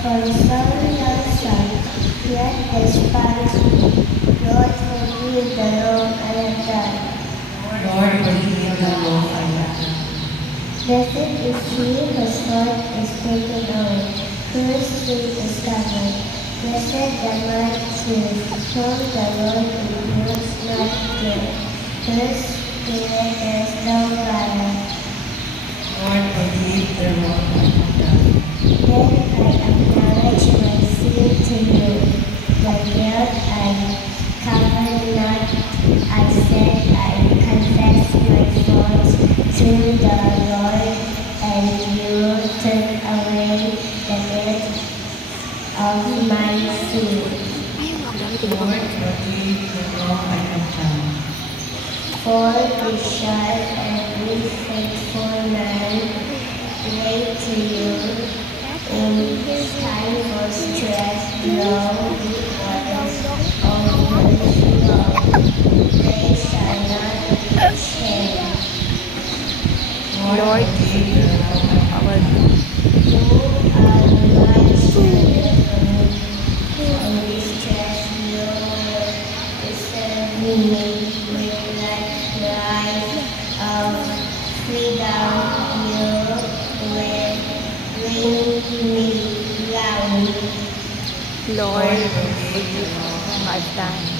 For some your son, yet despise me. Lord, forgive the wrong I have done. Lord, forgive the wrong I have done. Blessed is he whose fault is taken away, whose sin is covered. Blessed the man whom the Lord reproves not guilt, whose spirit there is no guile. Lord, forgive the wrong I have done. Then I acknowledge my sin to you. My guilt I cover not. I said I confess my faults to the Lord, and you turn away the net of my sin. Lord, forgive the wrong I have done. For we shall every faithful man pray to you in time of stress, long waters always long. They shall not be ashamed. Lord, forgive the wrong I have done. You are my shelter from distress. You will preserve me with like life of freedom. You will bring me round. Lord, forgive the wrong I've done.